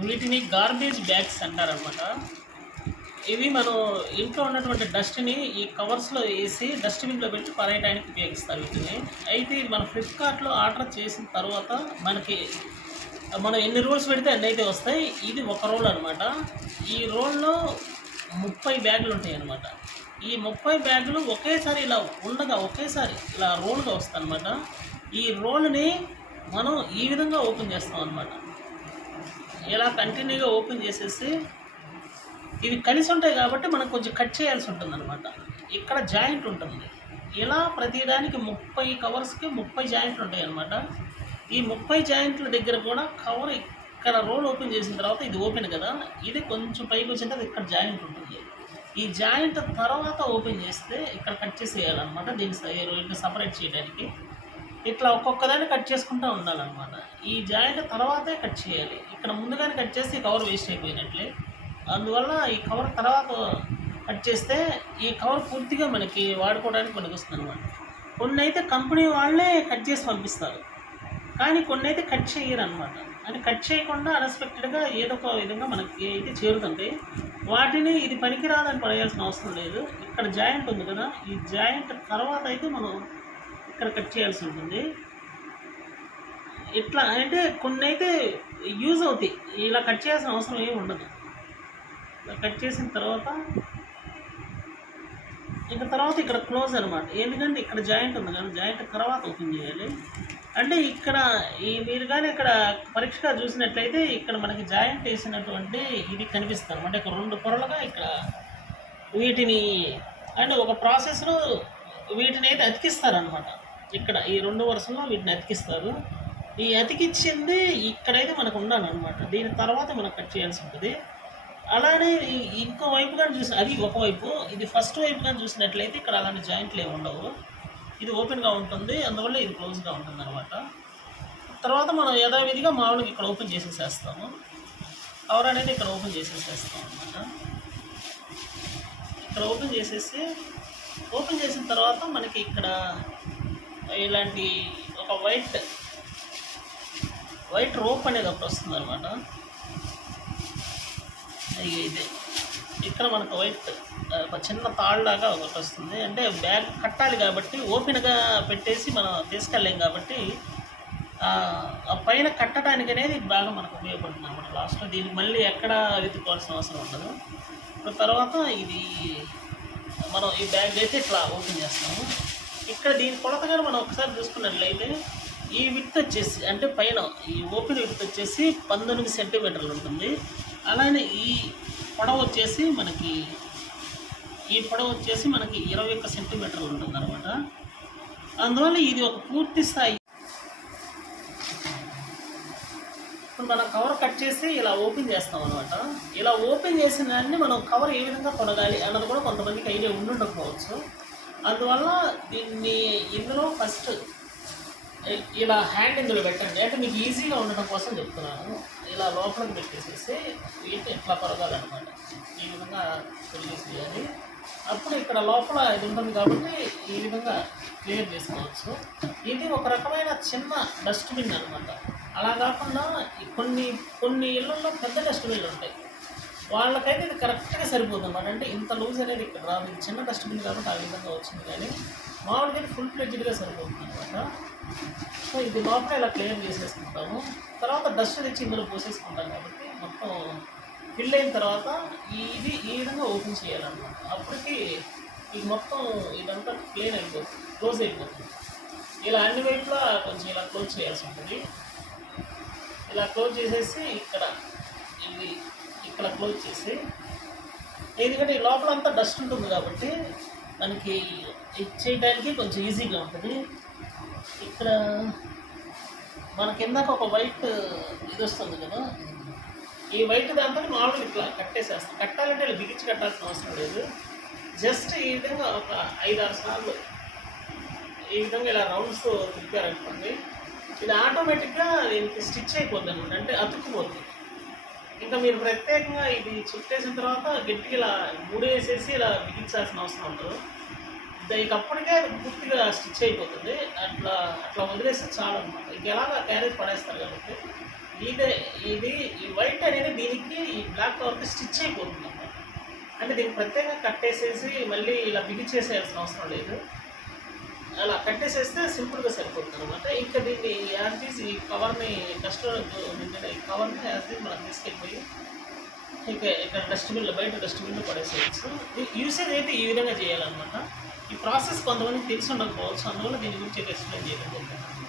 వీటిని garbage bags అంటారనమాట. ఇవి మనం ఇంట్లో ఉన్నటువంటి డస్ట్‌ని ఈ కవర్స్‌లో ఏసి డస్ట్‌బిన్‌లో పెట్టి పడేయడానికి ఉపయోగిస్తారు వీటిని. అయితే ఇది మనం ఫ్లిప్‌కార్ట్‌లో ఆర్డర్ చేసిన తర్వాత మనకి మనం ఎన్ని రోల్స్ పెడితే అన్నైతే వస్తాయి. ఇది ఒక రోల్ అనమాట. ఈ రోల్‌లో 30 బ్యాగులుంటాయనమాట. ఈ 30 బ్యాగులు ఒకేసారి ఇలా ఉండగా ఒకేసారి ఇలా రోల్‌గా వస్తాయనమాట. ఈ రోల్‌ని మనం ఈ విధంగా ఓపెన్ చేస్తామనమాట. ఇలా కంటిన్యూగా ఓపెన్ చేసేసి ఇవి కలిసి ఉంటాయి కాబట్టి మనం కొంచెం కట్ చేయాల్సి ఉంటుందన్నమాట. ఇక్కడ జాయింట్ ఉంటుంది. ఇలా ప్రతిదానికి 30 కవర్స్‌కి 30 జాయింట్లు ఉంటాయన్నమాట. ఈ 30 జాయింట్ల దగ్గర కూడా కవర్ ఇక్కడ రోల్ ఓపెన్ చేసిన తర్వాత ఇది ఓపెన్ కదా! ఇది కొంచెం పైకి వచ్చిన తర్వాత ఇక్కడ జాయింట్ ఉంటుంది. ఈ జాయింట్ తర్వాత ఓపెన్ చేస్తే ఇక్కడ కట్ చేసేయాలన్నమాట. దీన్ని సపరేట్ చేయడానికి. ఇట్లా ఒక్కొక్క దాన్ని కట్ చేసుకుంటూ ఉండాలన్నమాట. ఈ జాయింట్ తర్వాతే కట్ చేయాలి. ఇక్కడ ముందుగానే కట్ చేస్తే ఈ కవర్ వేస్ట్ అయిపోయినట్లే. అందువల్ల ఈ కవర్ తర్వాత కట్ చేస్తే ఈ కవర్ పూర్తిగా మనకి వాడుకోవడానికి పనికొస్తుందన్నమాట. కొన్నైతే కంపెనీ వాళ్ళే కట్ చేసి పంపిస్తారు. కానీ కొన్నైతే కట్ చేయరనమాట. అంటే కట్ చేయకుండా అన్‌ఎక్స్‌పెక్టెడ్‌గా ఏదో ఒక విధంగా మనకి అయితే చేరుతుంటాయి. వాటిని ఇది పనికిరాదని పడేయాల్సిన అవసరం లేదు. ఇక్కడ జాయింట్ ఉంది కదా! ఈ జాయింట్ తర్వాత అయితే మనం ఇక్కడ కట్ చేయాల్సి ఉంటుంది. ఇట్లా అంటే కొన్నైతే యూజ్ అవుతాయి. ఇలా కట్ చేయాల్సిన అవసరం ఏమి ఉండదు. ఇలా కట్ చేసిన తర్వాత తర్వాత ఇక్కడ క్లోజ్ అనమాట. ఎందుకంటే ఇక్కడ జాయింట్ ఉంది కదా! జాయింట్ తర్వాత ఓపెన్ చేయాలి. అంటే ఇక్కడ మీరు కానీ ఇక్కడ పరీక్షగా చూసినట్లయితే ఇక్కడ మనకి జాయింట్ వేసినటువంటి ఇది కనిపిస్తుంది అనమాట. ఇక్కడ 2 పొరలుగా ఇక్కడ వీటిని అంటే ఒక ప్రాసెస్‌లో వీటినైతే అతికిస్తారనమాట. ఇక్కడ ఈ 2 వరుసల్లో వీటిని అతికిస్తారు. ఈ అతికిచ్చింది ఇక్కడైతే మనకు ఉండాలనమాట. దీని తర్వాత మనం కట్ చేయాల్సి ఉంటుంది. అలానే ఇంకో వైపు గాని అది ఒకవైపు. ఇది ఫస్ట్ వైపు గాని చూసినట్లయితే ఇక్కడ అలాంటి జాయింట్లు ఏమి ఉండవు. ఇది ఓపెన్‌గా ఉంటుంది. అందువల్ల ఇది క్లోజ్‌గా ఉంటుందన్నమాట. తర్వాత మనం యథావిధిగా మామూలుగా ఇక్కడ ఓపెన్ చేసేసేస్తాము. కవర్ అనేది ఇక్కడ ఓపెన్ చేసేసేస్తాం అనమాట. ఇక్కడ ఓపెన్ చేసిన తర్వాత మనకి ఇక్కడ ఇలాంటి ఒక వైట్ రోప్ అనేది ఒకటి వస్తుందన్నమాట. ఇది ఇక్కడ మనకు ఒక చిన్న తాళ్ళలాగా ఒకటి వస్తుంది. అంటే బ్యాగ్ కట్టాలి కాబట్టి ఓపెన్‌గా పెట్టేసి మనం తీసుకెళ్ళలేం కాబట్టి ఆ పైన కట్టడానికి అనేది బాగా మనకు ఉపయోగపడుతుంది అన్నమాట. లాస్ట్‌లో దీనికి మళ్ళీ ఎక్కడ వెతుక్కోవాల్సిన అవసరం ఉండదు. తర్వాత ఇది మనం ఈ బ్యాగ్ అయితే ఇట్లా ఓపెన్ చేస్తాము. ఇక్కడ దీని కొలత కూడా మనం ఒకసారి చూసుకున్నట్లయితే ఈ విడ్త్ వచ్చేసి అంటే పైన ఈ ఓపెన్ విడ్త్ వచ్చేసి 19 సెంటీమీటర్లు ఉంటుంది. అలానే ఈ పొడవు వచ్చేసి మనకి 21 సెంటీమీటర్లు ఉంటుందన్నమాట. అందువల్ల ఇది ఒక పూర్తి స్థాయి. ఇప్పుడు మనం కవర్ కట్ చేసి ఇలా ఓపెన్ చేస్తాం అనమాట. ఇలా ఓపెన్ చేసిన దాన్ని మనం కవర్ ఏ విధంగా తొలగాలి అన్నది కూడా కొంతమందికి ఐడియా ఉండకపోవచ్చు. అందువల్ల ఇందులో ఫస్ట్ ఇలా హ్యాండ్ ఇందులో పెట్టండి. అంటే మీకు ఈజీగా ఉండటం కోసం చెప్తున్నాను. ఇలా లోపలికి పెట్టేసేసి వీటిని ఇట్లా తొలగాలన్నమాట. ఈ విధంగా తొలగేసేయాలి. అప్పుడు ఇక్కడ లోపల ఇది ఉంటుంది కాబట్టి ఈ విధంగా క్లియర్ చేసుకోవచ్చు. ఇది ఒక రకమైన చిన్న డస్ట్‌బిన్ అనమాట. అలా కాకుండా కొన్ని ఇళ్లల్లో పెద్ద డస్ట్‌బిన్లు ఉంటాయి. వాళ్ళకైతే ఇది కరెక్ట్‌గా సరిపోతుంది అనమాట. అంటే ఇంత లూజ్ అనేది ఇక్కడ రాదు. ఇది చిన్న డస్ట్‌బిన్ కాబట్టి ఆ విధంగా వచ్చింది. కానీ మామూలుగా అయితే ఫుల్ ఫ్లెడ్జ్డ్‌గా సరిపోతుంది అనమాట. సో ఇది లోపల ఇలా క్లియర్ చేసేసుకుంటాము. తర్వాత డస్ట్ తెచ్చి ఇందులో పోసేసుకుంటాం కాబట్టి మొత్తం ఫిల్ అయిన తర్వాత ఇది ఈ విధంగా ఓపెన్ చేయాలన్నమాట. అప్పటికి ఇది మొత్తం ఇదంతా క్లోజ్ అయిపోతుంది. ఇలా అన్ని వైపులా కొంచెం ఇలా క్లోజ్ చేయాల్సి ఉంటుంది. ఇలా క్లోజ్ చేసేసి ఇక్కడ క్లోజ్ చేసి, ఎందుకంటే ఈ లోపల అంతా డస్ట్ ఉంటుంది కాబట్టి మనకి చేయడానికి కొంచెం ఈజీగా ఉంటుంది. ఇక్కడ మన కిందకు ఒక వైట్ ఇది వస్తుంది కదా! ఈ వైట్ దాంతో మామూలుగా ఇట్లా కట్టేసేస్తాం. కట్టాలంటే ఇలా బిగించి కట్టాల్సిన అవసరం లేదు. జస్ట్ ఈ విధంగా ఒక 5-6 సార్లు ఈ విధంగా ఇలా రౌండ్స్ తిప్పారనుకోండి, ఇది ఆటోమేటిక్గా దీనికి స్టిచ్ అయిపోద్ది అనమాట. అంటే అతుక్కుపోతుంది. ఇంకా మీరు ప్రత్యేకంగా ఇది చుట్టేసిన తర్వాత గట్టిగా ఇలా ముడేసేసి ఇలా బిగించాల్సిన అవసరం ఉండదు. ఇక అప్పటికే పూర్తిగా స్టిచ్ అయిపోతుంది. అట్లా వదిలేస్తే చాలు అనమాట. ఇంక ఎలాగా క్యారేజ్ పడేస్తారు కాబట్టి ఇది ఇది ఈ వైట్ అనేది దీనికి ఈ బ్లాక్ కవర్కి స్టిచ్ అయిపోతుంది అన్నమాట. అంటే దీనికి ప్రత్యేకంగా కట్టేసేసి మళ్ళీ ఇలా బిగించేసేయాల్సిన అవసరం లేదు. అలా కట్టేసేస్తే సింపుల్గా సరిపోతుంది అనమాట. ఇంకా దీన్ని యాజ్ తీసి ఈ కవర్ని డస్ట్లో నిండిన ఈ కవర్ని యాజ్ తీసి మనం తీసుకెళ్ళిపోయి ఇంకా ఇక్కడ డస్ట్బిన్లో బయట డస్ట్బిన్లో పడేసేయచ్చు. యూసేజ్ అయితే ఈ విధంగా చేయాలన్నమాట. ఈ ప్రాసెస్ కొంతమందికి తెలిసి ఉండకపోవచ్చు, అందువల్ల దీని గురించి ఎక్స్ప్లెయిన్ చేయడం జరుగుతుంది.